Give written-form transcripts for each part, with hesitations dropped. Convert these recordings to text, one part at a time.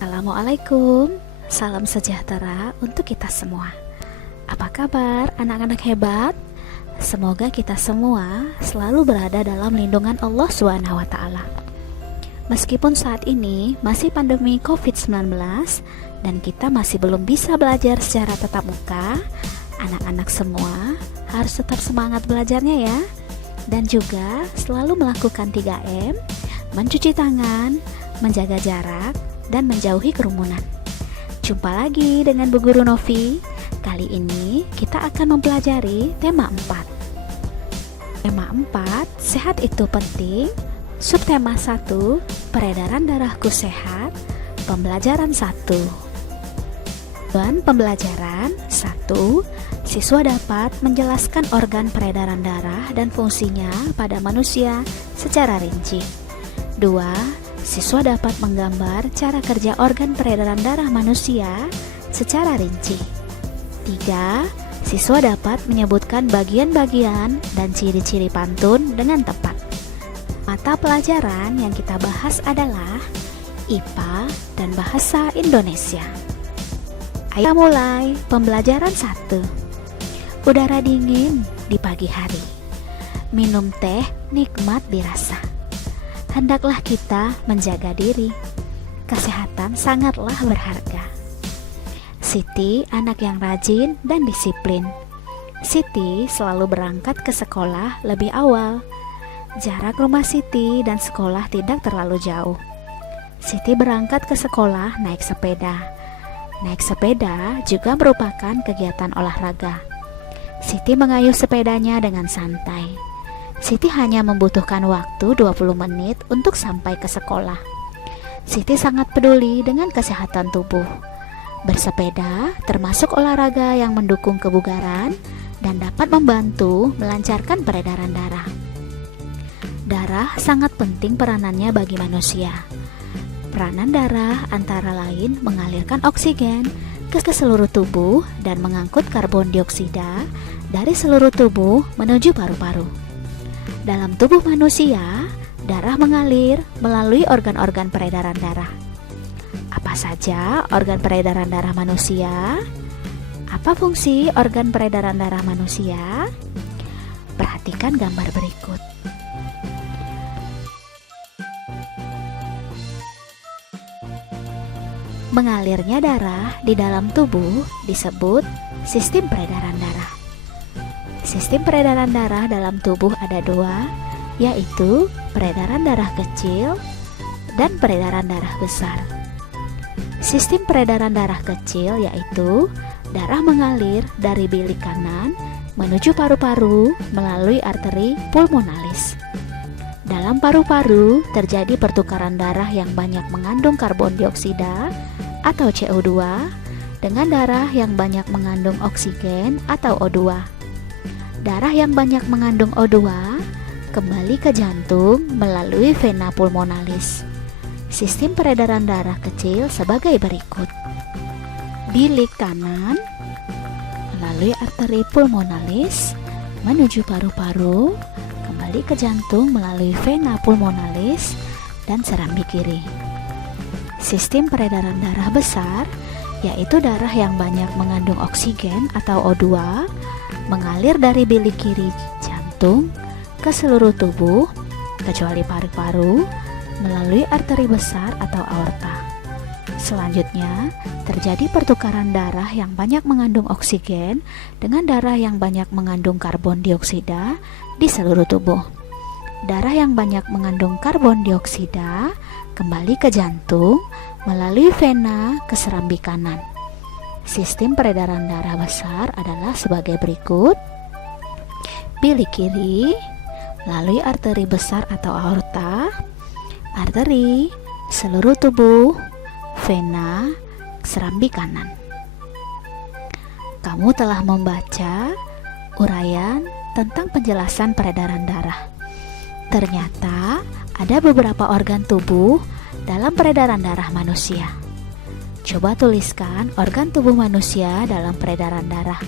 Assalamualaikum, salam sejahtera untuk kita semua. Apa kabar anak-anak hebat? Semoga kita semua selalu berada dalam lindungan Allah SWT. Meskipun saat ini masih pandemi COVID-19 dan kita masih belum bisa belajar secara tatap muka, anak-anak semua harus tetap semangat belajarnya ya. Dan juga selalu melakukan 3M, mencuci tangan, menjaga jarak, dan menjauhi kerumunan. Jumpa lagi dengan Bu Guru Novi. Kali ini kita akan mempelajari tema 4. Tema 4, sehat itu penting. Subtema 1, peredaran darahku sehat. Pembelajaran 1. Tujuan pembelajaran 1. Siswa dapat menjelaskan organ peredaran darah dan fungsinya pada manusia secara rinci. 2. Siswa dapat menggambar cara kerja organ peredaran darah manusia secara rinci. 3. Siswa dapat menyebutkan bagian-bagian dan ciri-ciri pantun dengan tepat. Mata pelajaran yang kita bahas adalah IPA dan Bahasa Indonesia. Ayo mulai pembelajaran 1. Udara dingin di pagi hari. Minum teh nikmat dirasa. Hendaklah kita menjaga diri. Kesehatan sangatlah berharga. Siti anak yang rajin dan disiplin. Siti selalu berangkat ke sekolah lebih awal. Jarak rumah Siti dan sekolah tidak terlalu jauh. Siti berangkat ke sekolah naik sepeda. Naik sepeda juga merupakan kegiatan olahraga. Siti mengayuh sepedanya dengan santai. Siti hanya membutuhkan waktu 20 menit untuk sampai ke sekolah. Siti sangat peduli dengan kesehatan tubuh. Bersepeda termasuk olahraga yang mendukung kebugaran dan dapat membantu melancarkan peredaran darah. Darah sangat penting peranannya bagi manusia. Peranan darah antara lain mengalirkan oksigen ke seluruh tubuh dan mengangkut karbon dioksida dari seluruh tubuh menuju paru-paru. Dalam tubuh manusia, darah mengalir melalui organ-organ peredaran darah. Apa saja organ peredaran darah manusia? Apa fungsi organ peredaran darah manusia? Perhatikan gambar berikut. Mengalirnya darah di dalam tubuh disebut sistem peredaran darah. Sistem peredaran darah dalam tubuh ada dua, yaitu peredaran darah kecil dan peredaran darah besar. Sistem peredaran darah kecil yaitu darah mengalir dari bilik kanan menuju paru-paru melalui arteri pulmonalis. Dalam paru-paru terjadi pertukaran darah yang banyak mengandung karbon dioksida atau CO2 dengan darah yang banyak mengandung oksigen atau O2. Darah yang banyak mengandung O2 kembali ke jantung melalui vena pulmonalis. Sistem peredaran darah kecil sebagai berikut. Bilik kanan melalui arteri pulmonalis menuju paru-paru, kembali ke jantung melalui vena pulmonalis dan serambi kiri. Sistem peredaran darah besar yaitu darah yang banyak mengandung oksigen atau O2 mengalir dari bilik kiri jantung ke seluruh tubuh kecuali paru-paru melalui arteri besar atau aorta. Selanjutnya, terjadi pertukaran darah yang banyak mengandung oksigen dengan darah yang banyak mengandung karbon dioksida di seluruh tubuh. Darah yang banyak mengandung karbon dioksida kembali ke jantung melalui vena ke serambi kanan. Sistem peredaran darah besar adalah sebagai berikut. Bilik kiri melalui arteri besar atau aorta, arteri, seluruh tubuh, vena, serambi kanan. Kamu telah membaca uraian tentang penjelasan peredaran darah. Ternyata ada beberapa organ tubuh dalam peredaran darah manusia. Coba tuliskan organ tubuh manusia dalam peredaran darah.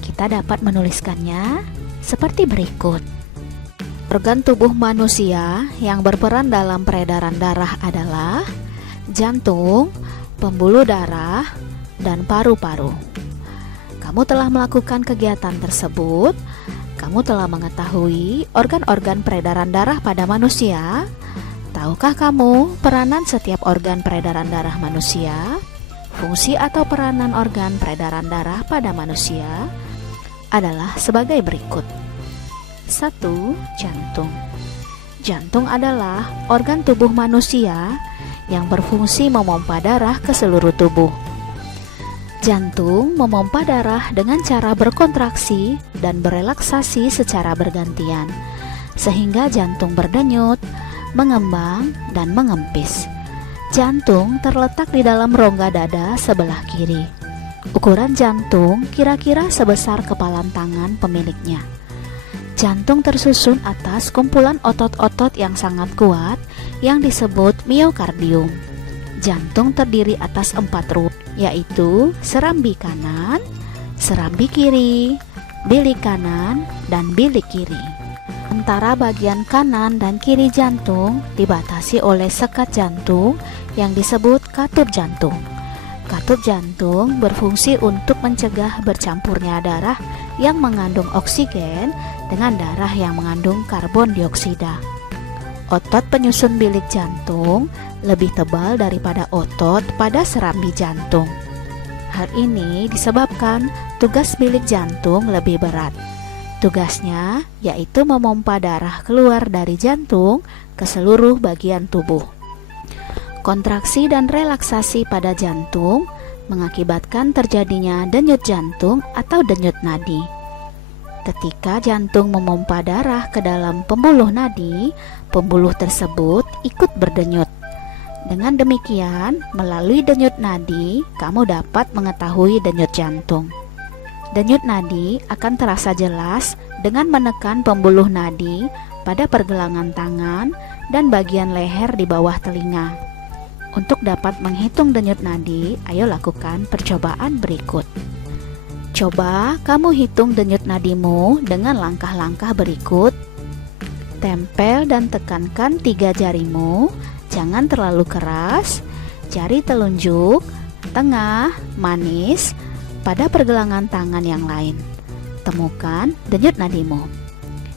Kita dapat menuliskannya seperti berikut. Organ tubuh manusia yang berperan dalam peredaran darah adalah jantung, pembuluh darah, dan paru-paru. Kamu telah melakukan kegiatan tersebut. Kamu telah mengetahui organ-organ peredaran darah pada manusia. Tahukah kamu peranan setiap organ peredaran darah manusia? Fungsi atau peranan organ peredaran darah pada manusia adalah sebagai berikut. 1. Jantung. Jantung adalah organ tubuh manusia yang berfungsi memompa darah ke seluruh tubuh. Jantung memompa darah dengan cara berkontraksi dan berelaksasi secara bergantian, sehingga jantung berdenyut, mengembang, dan mengempis. Jantung terletak di dalam rongga dada sebelah kiri. Ukuran jantung kira-kira sebesar kepalan tangan pemiliknya. Jantung tersusun atas kumpulan otot-otot yang sangat kuat yang disebut miokardium. Jantung terdiri atas 4 rub, yaitu serambi kanan, serambi kiri, bilik kanan, dan bilik kiri. Antara bagian kanan dan kiri jantung dibatasi oleh sekat jantung yang disebut katup jantung. Katup jantung berfungsi untuk mencegah bercampurnya darah yang mengandung oksigen dengan darah yang mengandung karbon dioksida. Otot penyusun bilik jantung lebih tebal daripada otot pada serambi jantung. Hal ini disebabkan tugas bilik jantung lebih berat. Tugasnya yaitu memompa darah keluar dari jantung ke seluruh bagian tubuh. Kontraksi dan relaksasi pada jantung mengakibatkan terjadinya denyut jantung atau denyut nadi. Ketika jantung memompa darah ke dalam pembuluh nadi, pembuluh tersebut ikut berdenyut. Dengan demikian, melalui denyut nadi, kamu dapat mengetahui denyut jantung. Denyut nadi akan terasa jelas dengan menekan pembuluh nadi pada pergelangan tangan dan bagian leher di bawah telinga. Untuk dapat menghitung denyut nadi, ayo lakukan percobaan berikut. Coba kamu hitung denyut nadimu dengan langkah-langkah berikut. Tempel dan tekankan 3 jarimu, jangan terlalu keras. Jari telunjuk, tengah, manis pada pergelangan tangan yang lain. Temukan denyut nadimu.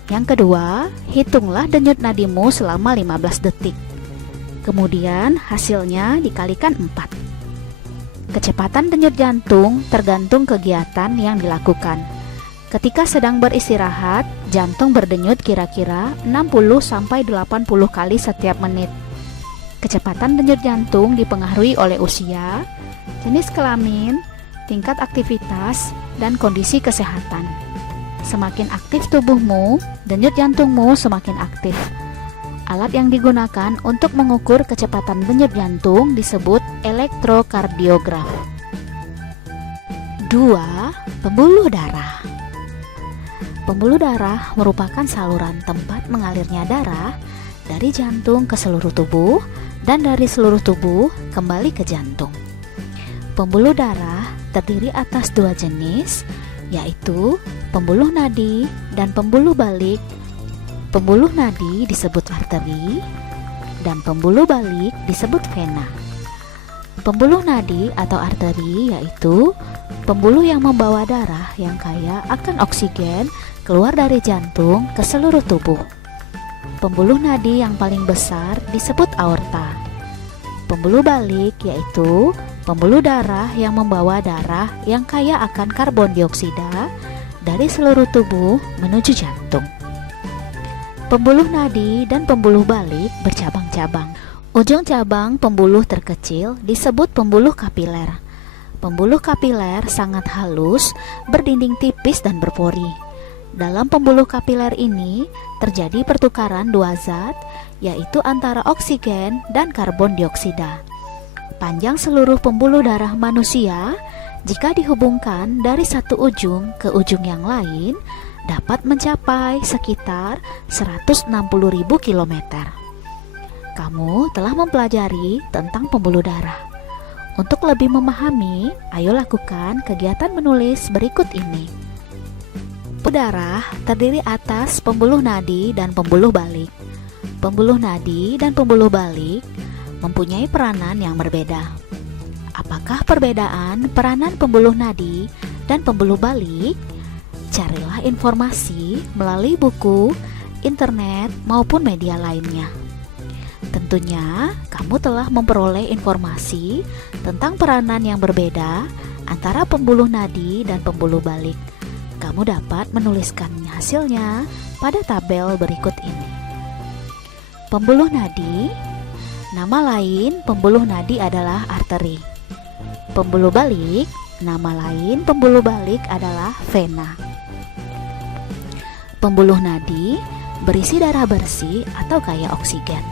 Yang kedua, hitunglah denyut nadimu selama 15 detik. Kemudian hasilnya dikalikan 4. Kecepatan denyut jantung tergantung kegiatan yang dilakukan. Ketika sedang beristirahat, jantung berdenyut kira-kira 60-80 kali setiap menit. Kecepatan denyut jantung dipengaruhi oleh usia, jenis kelamin, tingkat aktivitas, dan kondisi kesehatan. Semakin aktif tubuhmu, denyut jantungmu semakin aktif. Alat yang digunakan untuk mengukur kecepatan denyut jantung disebut elektrokardiograf. 2. Pembuluh darah. Pembuluh darah merupakan saluran tempat mengalirnya darah dari jantung ke seluruh tubuh dan dari seluruh tubuh kembali ke jantung. Pembuluh darah terdiri atas 2 jenis, yaitu pembuluh nadi dan pembuluh balik. Pembuluh nadi disebut arteri dan pembuluh balik disebut vena. Pembuluh nadi atau arteri yaitu pembuluh yang membawa darah yang kaya akan oksigen keluar dari jantung ke seluruh tubuh. Pembuluh nadi yang paling besar disebut aorta. Pembuluh balik yaitu pembuluh darah yang membawa darah yang kaya akan karbon dioksida dari seluruh tubuh menuju jantung. Pembuluh nadi dan pembuluh balik bercabang-cabang. Ujung cabang pembuluh terkecil disebut pembuluh kapiler. Pembuluh kapiler sangat halus, berdinding tipis dan berpori. Dalam pembuluh kapiler ini terjadi pertukaran 2 zat, yaitu antara oksigen dan karbon dioksida. Panjang seluruh pembuluh darah manusia, jika dihubungkan dari satu ujung ke ujung yang lain, dapat mencapai sekitar 160.000 km. Kamu telah mempelajari tentang pembuluh darah. Untuk lebih memahami, ayo lakukan kegiatan menulis berikut ini. Pembuluh darah terdiri atas pembuluh nadi dan pembuluh balik. Pembuluh nadi dan pembuluh balik mempunyai peranan yang berbeda. Apakah perbedaan peranan pembuluh nadi dan pembuluh balik? Carilah informasi melalui buku, internet, maupun media lainnya. Tentunya, kamu telah memperoleh informasi tentang peranan yang berbeda antara pembuluh nadi dan pembuluh balik. Kamu dapat menuliskan hasilnya pada tabel berikut ini. Pembuluh nadi, nama lain pembuluh nadi adalah arteri. Pembuluh balik, nama lain pembuluh balik adalah vena. Pembuluh nadi berisi darah bersih atau kaya oksigen.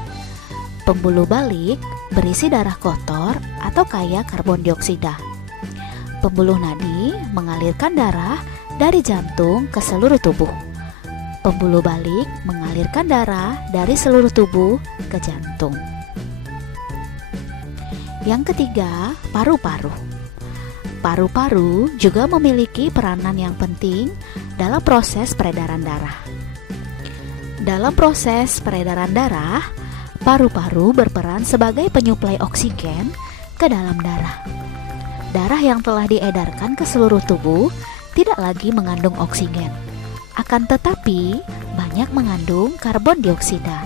Pembuluh balik berisi darah kotor atau kaya karbon dioksida. Pembuluh nadi mengalirkan darah dari jantung ke seluruh tubuh. Pembuluh balik mengalirkan darah dari seluruh tubuh ke jantung. Yang ketiga, paru-paru. Paru-paru juga memiliki peranan yang penting dalam proses peredaran darah. Dalam proses peredaran darah, paru-paru berperan sebagai penyuplai oksigen ke dalam darah. Darah yang telah diedarkan ke seluruh tubuh tidak lagi mengandung oksigen, akan tetapi banyak mengandung karbon dioksida.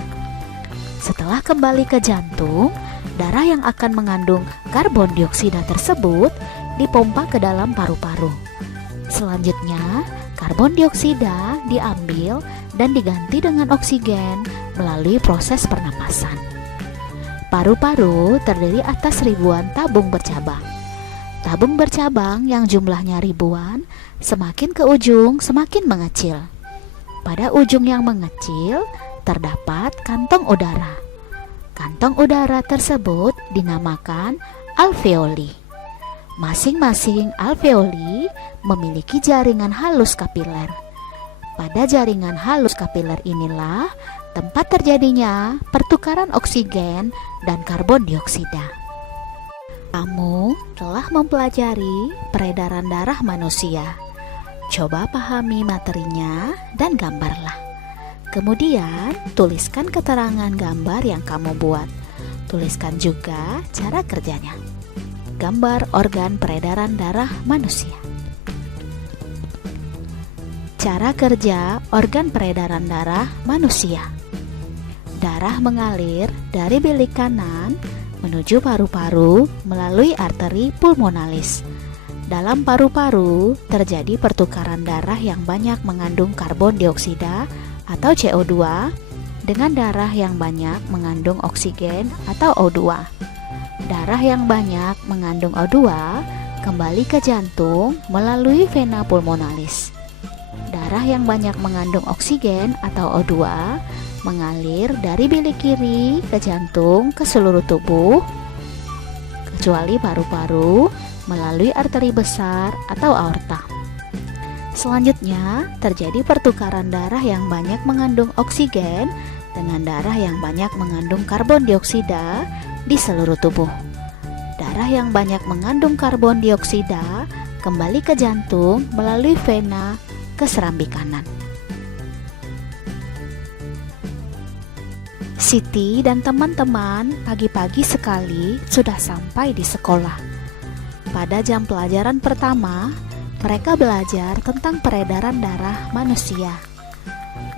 Setelah kembali ke jantung, darah yang akan mengandung karbon dioksida tersebut dipompa ke dalam paru-paru. Selanjutnya, karbon dioksida diambil dan diganti dengan oksigen melalui proses pernapasan. Paru-paru terdiri atas ribuan tabung bercabang. Tabung bercabang yang jumlahnya ribuan, semakin ke ujung semakin mengecil. Pada ujung yang mengecil terdapat kantong udara. Kantong udara tersebut dinamakan alveoli. Masing-masing alveoli memiliki jaringan halus kapiler. Pada jaringan halus kapiler inilah tempat terjadinya pertukaran oksigen dan karbon dioksida. Kamu telah mempelajari peredaran darah manusia. Coba pahami materinya dan gambarlah. Kemudian tuliskan keterangan gambar yang kamu buat. Tuliskan juga cara kerjanya. Gambar organ peredaran darah manusia. Cara kerja organ peredaran darah manusia. Darah mengalir dari bilik kanan menuju paru-paru melalui arteri pulmonalis. Dalam paru-paru terjadi pertukaran darah yang banyak mengandung karbon dioksida atau CO2 dengan darah yang banyak mengandung oksigen atau O2. Darah yang banyak mengandung O2 kembali ke jantung melalui vena pulmonalis. Darah yang banyak mengandung oksigen atau O2 mengalir dari bilik kiri ke jantung ke seluruh tubuh, kecuali paru-paru melalui arteri besar atau aorta. Selanjutnya, terjadi pertukaran darah yang banyak mengandung oksigen dengan darah yang banyak mengandung karbon dioksida di seluruh tubuh. Darah yang banyak mengandung karbon dioksida kembali ke jantung melalui vena ke serambi kanan. Siti dan teman-teman pagi-pagi sekali sudah sampai di sekolah. Pada jam pelajaran pertama, mereka belajar tentang peredaran darah manusia.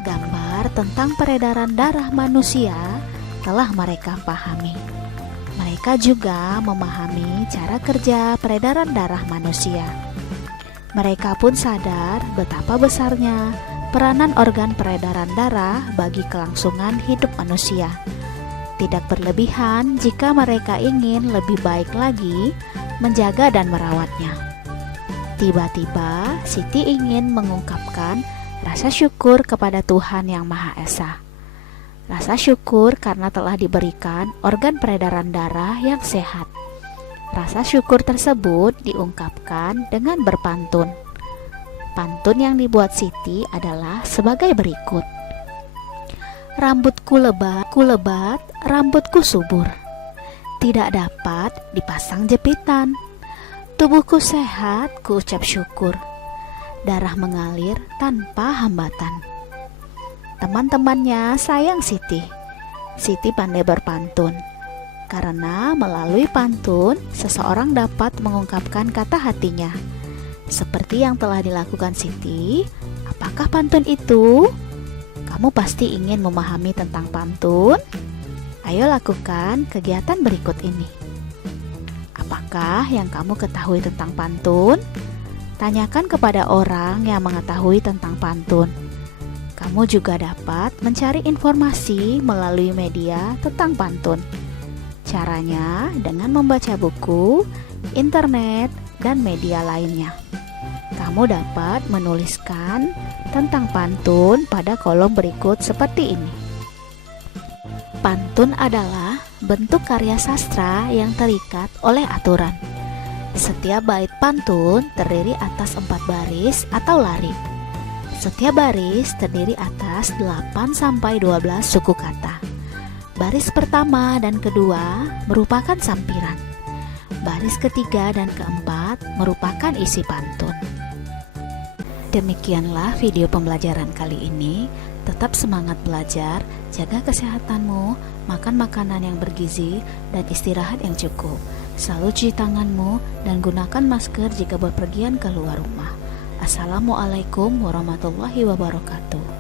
Gambar tentang peredaran darah manusia telah mereka pahami. Mereka juga memahami cara kerja peredaran darah manusia. Mereka pun sadar betapa besarnya peranan organ peredaran darah bagi kelangsungan hidup manusia. Tidak berlebihan jika mereka ingin lebih baik lagi menjaga dan merawatnya. Tiba-tiba Siti ingin mengungkapkan rasa syukur kepada Tuhan Yang Maha Esa. Rasa syukur karena telah diberikan organ peredaran darah yang sehat. Rasa syukur tersebut diungkapkan dengan berpantun. Pantun yang dibuat Siti adalah sebagai berikut. Rambutku lebat, rambutku subur. Tidak dapat dipasang jepitan. Tubuhku sehat, ku ucap syukur. Darah mengalir tanpa hambatan. Teman-temannya sayang Siti. Siti pandai berpantun. karena melalui pantun seseorang dapat mengungkapkan kata hatinya. Seperti yang telah dilakukan Siti, apakah pantun itu? Kamu pasti ingin memahami tentang pantun? Ayo lakukan kegiatan berikut ini. Apakah yang kamu ketahui tentang pantun? Tanyakan kepada orang yang mengetahui tentang pantun. Kamu juga dapat mencari informasi melalui media tentang pantun. Caranya dengan membaca buku, internet, dan media lainnya. Kamu dapat menuliskan tentang pantun pada kolom berikut seperti ini. Pantun adalah bentuk karya sastra yang terikat oleh aturan. Setiap bait pantun terdiri atas 4 baris atau lari. Setiap baris terdiri atas 8-12 suku kata. Baris pertama dan kedua merupakan sampiran. Baris ketiga dan keempat merupakan isi pantun. Demikianlah video pembelajaran kali ini. Tetap semangat belajar, jaga kesehatanmu, makan makanan yang bergizi, dan istirahat yang cukup. Selalu cuci tanganmu dan gunakan masker jika berpergian keluar rumah. Assalamualaikum warahmatullahi wabarakatuh.